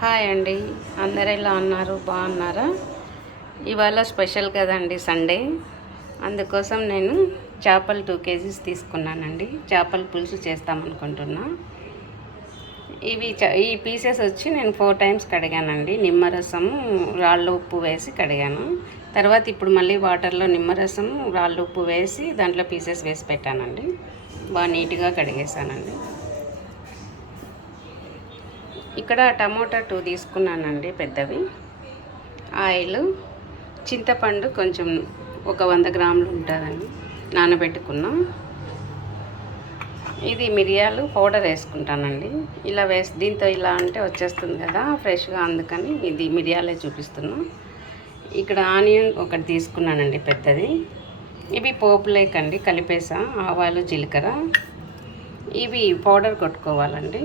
Hi అండి, అందరు ఎలా ఉన్నారు? బాగున్నారా? ఇవాళ స్పెషల్ కదండి, సండే. అందుకోసం నేను చేపలు 2 kgs తీసుకున్నానండి. చేపల పులుసు చేస్తామనుకుంటున్నా. ఈ పీసెస్ వచ్చి నేను 4 times కడిగానండి. నిమ్మరసము, రాళ్ళ ఉప్పు వేసి కడిగాను. తర్వాత ఇప్పుడు మళ్ళీ వాటర్లో నిమ్మరసము, రాళ్ళ ఉప్పు వేసి దాంట్లో పీసెస్ వేసి పెట్టానండి. బాగా నీట్గా కడిగేసానండి. ఇక్కడ టమోటా 2 తీసుకున్నానండి, పెద్దవి. ఆయిల్, చింతపండు కొంచెం ఒక 100 గ్రాములు ఉంటుందండి, నానబెట్టుకున్నాం. ఇది మిరియాలు పౌడర్ వేసుకుంటానండి. ఇలా దీంతో ఇలా అంటే వచ్చేస్తుంది కదా ఫ్రెష్గా, అందుకని ఇది మిరియాలే చూపిస్తున్నాం. ఇక్కడ ఆనియన్ ఒకటి తీసుకున్నానండి, పెద్దది. ఇవి పోపులేకండి, కలిపేసా. ఆవాలు, జీలకర్ర ఇవి పౌడర్ కొట్టుకోవాలండి.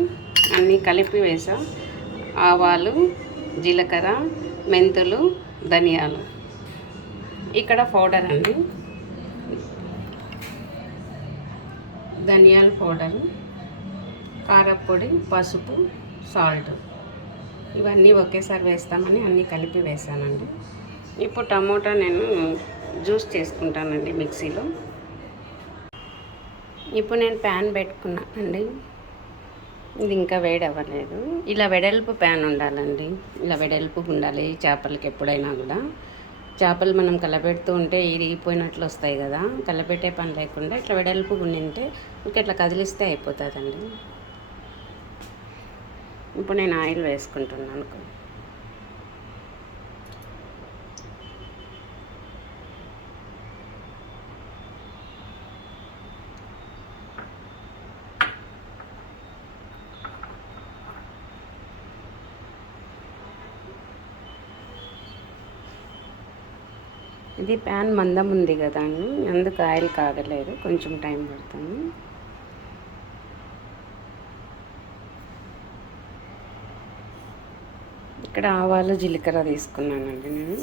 అన్నీ కలిపి వేసా. ఆవాలు, జీలకర్ర, మెంతులు, ధనియాలు. ఇక్కడ పౌడర్ అండి, ధనియాల పౌడరు, కారపొడి, పసుపు, సాల్ట్ ఇవన్నీ ఒకేసారి వేస్తామని అన్నీ కలిపి వేసానండి. ఇప్పుడు టమోటా నేను జ్యూస్ చేసుకుంటానండి మిక్సీలో. ఇప్పుడు నేను ప్యాన్ పెట్టుకున్నానండి. ఇది ఇంకా వేడి అవ్వలేదు. ఇలా వెడల్పు ప్యాన్ ఉండాలండి, ఇలా వెడల్పు ఉండాలి చేపలకి. ఎప్పుడైనా కూడా చేపలు మనం కలపెడుతూ ఉంటే ఇరిగిపోయినట్లు వస్తాయి కదా, కలపెట్టే పని లేకుండా ఇట్లా వెడల్పు ఉండింటే ఇంక ఇట్లా కదిలిస్తే అయిపోతుందండి. ఇప్పుడు నేను ఆయిల్ వేసుకుంటున్నాను. ఇది ప్యాన్ మందం ఉంది కదా అని అందుకు ఆయిల్ కాగలేదు, కొంచెం టైం పడుతుంది. ఇక్కడ ఆవాలు, జీలకర్ర తీసుకున్నానండి నేను.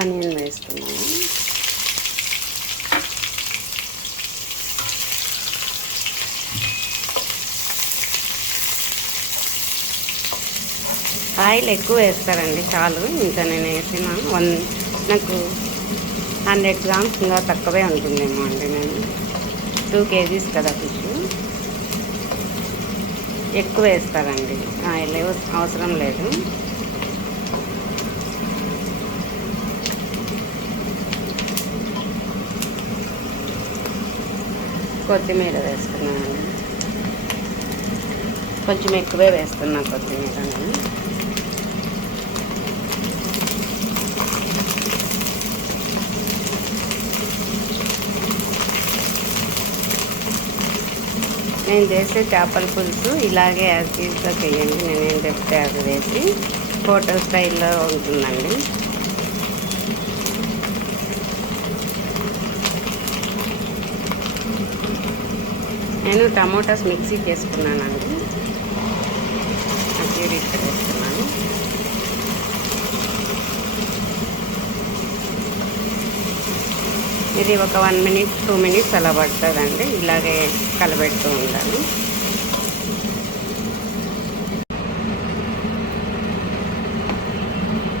ఆనియన్ వేస్తున్నాను. ఆయిల్ ఎక్కువ వేస్తారండి, చాలు. ఇంకా నేను వేసిన నాకు 100 గ్రామ్స్ ఇంకా తక్కువే ఉంటుందేమో అండి. నేను 2 kgs కదా ఫిష్, ఎక్కువ వేస్తారండి. ఆయిల్ అవసరం లేదు. కొత్తిమీర వేస్తున్నానండి, కొంచెం ఎక్కువే వేస్తున్నా కొత్తిమీర నేను. నేను చేసే చేపల పులుసు ఇలాగే యాజ్ యూజ్గా చేయండి. నేనేం చెప్తే అది వేసి హోటల్ స్టైల్లో ఉంటుందండి. నేను టమోటాస్ మిక్సీ చేసుకున్నానండి, అది ఇక్కడ వేస్తున్నాను. ఇది ఒక 1 minute 2 minutes అలా పడుతుందండి. ఇలాగే కలబెడుతూ ఉండాలి.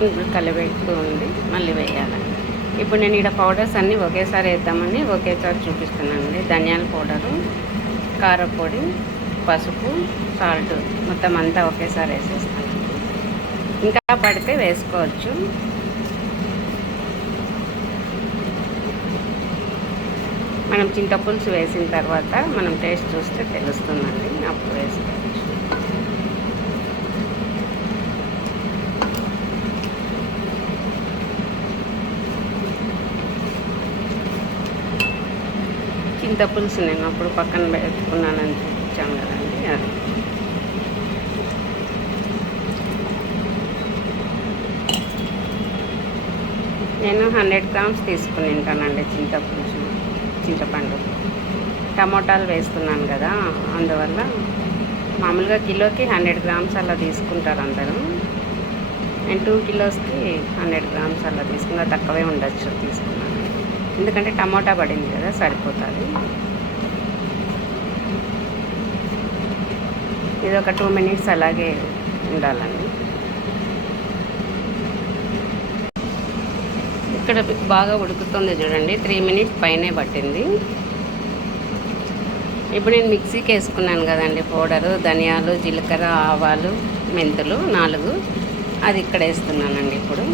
ఇప్పుడు కలబెడుతూ ఉండి మళ్ళీ వేయాలండి. ఇప్పుడు నేను ఇక్కడ పౌడర్స్ అన్నీ ఒకేసారి వేద్దామని ఒకేసారి చూపిస్తున్నానండి. ధనియాల పౌడరు, కారపొడి, పసుపు, సాల్ట్ మొత్తం అంతా ఒకేసారి వేసేస్తాను. ఇంకా పడితే వేసుకోవచ్చు. మనం చింతపులుసు వేసిన తర్వాత మనం టేస్ట్ చూస్తే తెలుస్తుందండి, అప్పుడు వేసుకోవచ్చు. చింతపులుసు నేను అప్పుడు పక్కన పెట్టుకున్నానని చూపించాను కదండి, అది. నేను 100 గ్రామ్స్ తీసుకుని ఉంటానండి చింతపండు. టమోటాలు వేస్తున్నాను కదా, అందువల్ల మామూలుగా కిలోకి 100 గ్రామ్స్ అలా తీసుకుంటారు అందరూ. నేను 2 కిలోస్కి 100 గ్రామ్స్ అలా తీసుకున్నా, తక్కువే ఉండొచ్చు తీసుకున్నాను. ఎందుకంటే టమాటా పడింది కదా, సరిపోతుంది. ఇది ఒక 2 మినిట్స్ అలాగే ఉండాలండి. ఇక్కడ బాగా ఉడుకుతుంది చూడండి, 3 మినిట్స్ పైనే పట్టింది. ఇప్పుడు నేను మిక్సీకి వేసుకున్నాను కదండి పౌడరు, ధనియాలు, జీలకర్ర, ఆవాలు, మెంతులు 4, అది ఇక్కడ వేస్తున్నానండి ఇప్పుడు.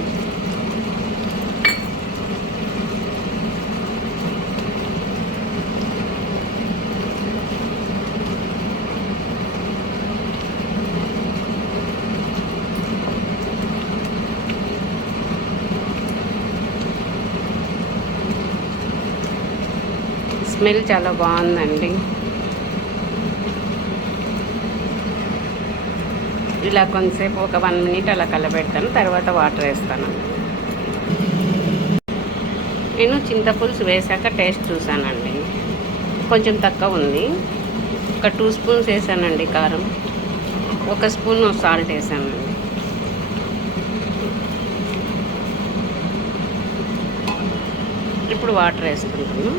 స్మెల్ చాలా బాగుందండి. ఇలా కొంతసేపు ఒక 1 మినిట్ అలా కలబెడతాను, తర్వాత వాటర్ వేస్తాను. నేను చింతపులుసు వేసాక టేస్ట్ చూసానండి, కొంచెం తక్కువ ఉంది. ఒక 2 స్పూన్స్ వేసానండి కారం, 1 స్పూన్ సాల్ట్ వేసానండి. ఇప్పుడు వాటర్ వేసుకుంటాను.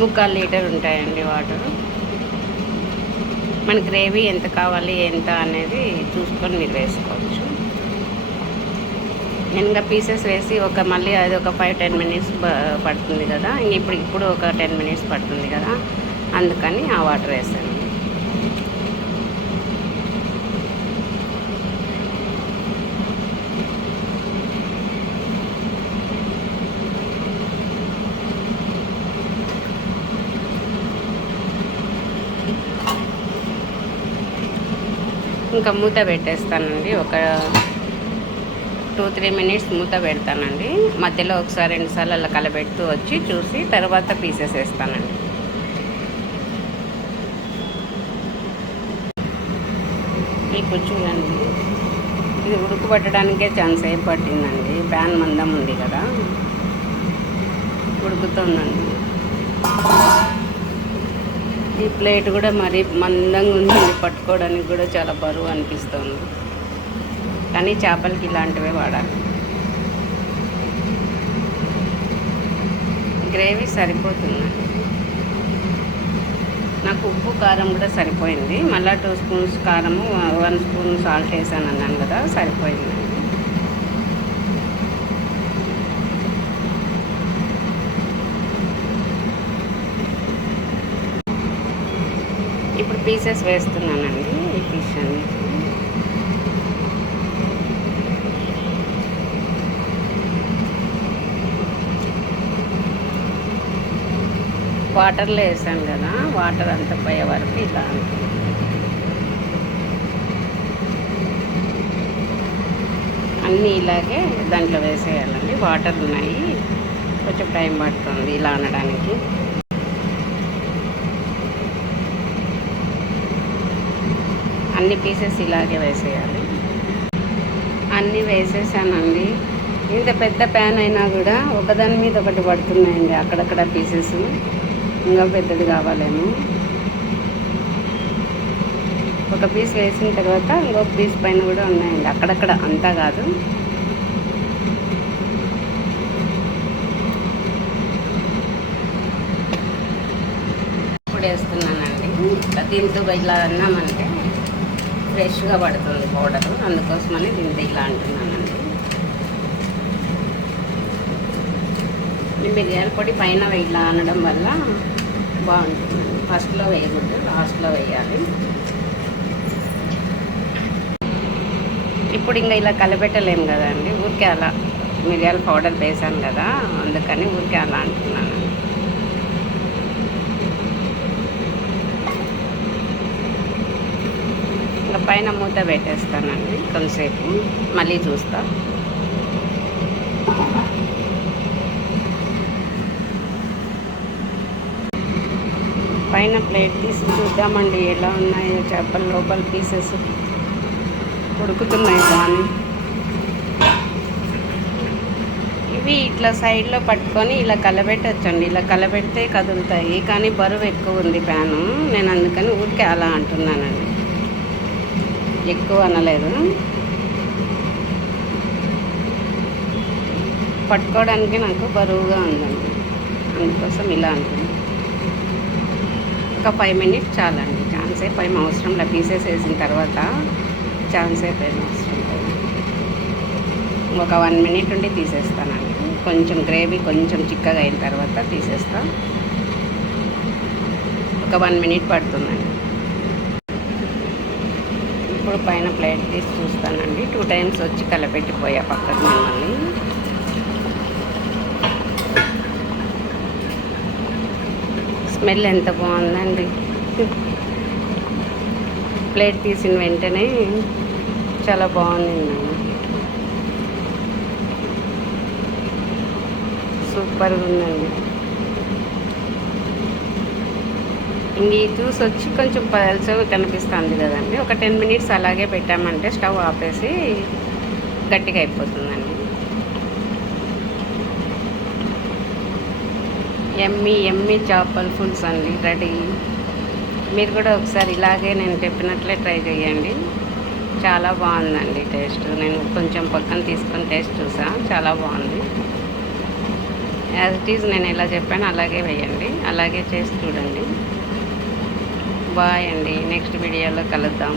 ముక్కాలు లీటర్ ఉంటాయండి వాటర్. మన గ్రేవీ ఎంత కావాలి ఎంత అనేది చూసుకొని మీరు వేసుకోవచ్చు. నేను ఇంకా పీసెస్ వేసి మళ్ళీ అది ఒక 5-10 మినిట్స్ పడుతుంది కదా, ఇప్పుడు ఒక 10 మినిట్స్ పడుతుంది కదా, అందుకని ఆ వాటర్ వేసాను. ఇంకా మూత పెట్టేస్తానండి, ఒక 2-3 మినిట్స్ మూత పెడతానండి. మధ్యలో ఒకసారి 2 సార్లు అలా కలబెడుతూ వచ్చి చూసి తర్వాత పీసెస్ వేస్తానండి. ఇప్పుడు చూడండి, ఇది ఉడకబట్టడానికే ఛాన్స్ ఏం పట్టిందండి. ప్యాన్ మందం ఉంది కదా, ఉడుకుతుందండి. ఈ ప్లేట్ కూడా మరీ మందంగా ఉందండి, పట్టుకోవడానికి కూడా చాలా బరువు అనిపిస్తుంది. కానీ చేపలకి ఇలాంటివే వాడాలి. గ్రేవీ సరిపోతుందండి. నాకు ఉప్పు కారం కూడా సరిపోయింది. మళ్ళీ 2 స్పూన్స్ కారము, 1 స్పూన్ సాల్ట్ వేసాను అన్నాను కదా, సరిపోయిందండి. ఇప్పుడు పీసెస్ వేస్తున్నానండి. ఈ ఫిష్ అన్ని వాటర్లో వేసాను కదా, వాటర్ అంతా పోయే వరకు ఇలా అన్నీ ఇలాగే దాంట్లో వేసేయాలండి. వాటర్ ఉన్నాయి, కొంచెం టైం పడుతుంది ఇలా అనడానికి. అన్ని పీసెస్ ఇలాగే వేసేయాలి. అన్నీ వేసేసానండి. ఇంత పెద్ద ప్యాన్ అయినా కూడా ఒకదాని మీద ఒకటి పడుతున్నాయండి, అక్కడక్కడ పీసెస్. ఇంకా పెద్దది కావాలేమో. ఒక పీస్ వేసిన తర్వాత ఇంకొక పీస్ పైన కూడా ఉన్నాయండి, అక్కడక్కడ, అంతా కాదు. ఇప్పుడు వేస్తున్నానండి. దీంతో ఇలా అన్నామంటే ఫ్రెష్గా పడుతుంది పౌడరు, అందుకోసమని దీంతో ఇలా అంటున్నానండి. మిరియాల పొడి పైన ఇలా అనడం వల్ల బాగుంటుంది. ఫస్ట్లో వేయకూడదు, లాస్ట్లో వేయాలి. ఇప్పుడు ఇంకా ఇలా కలపెట్టలేము కదండి, ఊరికే అలా మిరియాల పౌడర్ వేసాను కదా, అందుకని ఊరికే అలా అంటున్నాను. ఇంకా పైన మూత పెట్టేస్తానండి కొంతసేపు, మళ్ళీ చూస్తా. పైన ప్లేట్ తీసి చూద్దామండి ఎలా ఉన్నాయో చేపల లోపల పీసెస్. ఉడుకుతున్నాయి బాగా. ఇవి ఇట్లా సైడ్లో పట్టుకొని ఇలా కలబెట్టచ్చండి. ఇలా కలబెడితే కదులుతాయి, కానీ బరువు ఎక్కువ ఉంది ప్యాను. నేను అందుకని ఊరికే అలా అంటున్నానండి, ఎక్కువ అనలేదు. పట్టుకోవడానికి నాకు బరువుగా ఉందండి, అందుకోసం ఇలా అంటున్నాను. ఒక 5 మినిట్స్ చాలండి, ఛాన్సేపు ఏం అవసరం లేదు. పీసెస్ వేసిన తర్వాత ఛాన్సేపు ఏం అవసరం లేదు. ఒక 1 మినిట్ ఉండి తీసేస్తానండి. కొంచెం గ్రేవీ కొంచెం చిక్కగా అయిన తర్వాత తీసేస్తా. ఒక 1 మినిట్ పడుతుందండి. ఇప్పుడు పైన ప్లేట్ తీసి చూస్తానండి. 2 టైమ్స్ వచ్చి కలపెట్టిపోయా పక్కకు మిమ్మల్ని. స్మెల్ ఎంత బాగుందండి. ప్లేట్ తీసిన వెంటనే చాలా బాగుందండి, సూపర్గా ఉందండి. ఇంక ఈ జ్యూస్ వచ్చి కొంచెం పల్చగా కనిపిస్తుంది కదండి. ఒక 10 మినిట్స్ అలాగే పెట్టామంటే స్టవ్ ఆపేసి గట్టిగా అయిపోతుందండి. ఎమ్మి ఎమ్మి చేపల పులుసు అండి రెడీ. మీరు కూడా ఒకసారి ఇలాగే నేను చెప్పినట్లే ట్రై చేయండి, చాలా బాగుందండి టేస్ట్. నేను కొంచెం పక్కన తీసుకొని టేస్ట్ చూసా, చాలా బాగుంది. యాజ్ ఇట్ ఈజ్ నేను ఎలా చెప్పాను అలాగే వేయండి, అలాగే చేసి చూడండి. బాయ్ అండి, నెక్స్ట్ వీడియోలో కలుద్దాం.